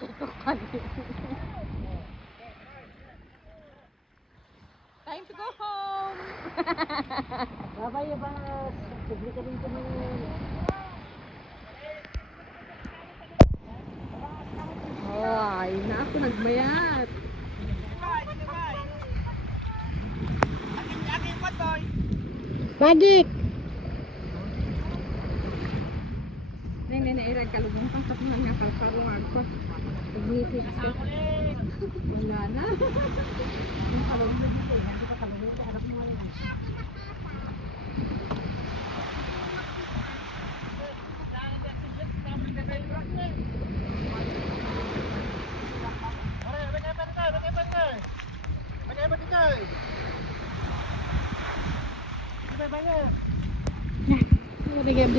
tutukan. Time to go home. Babay ba? Sabli ka din kumain. Oh, ay na ako nagmayat. Bagik! Nay, nay, irag kalubong kang tapunan nga kalparumag. Wala na. Yung kalawang na dito, hindi pa kalawang harap mo. Nah, ini ada game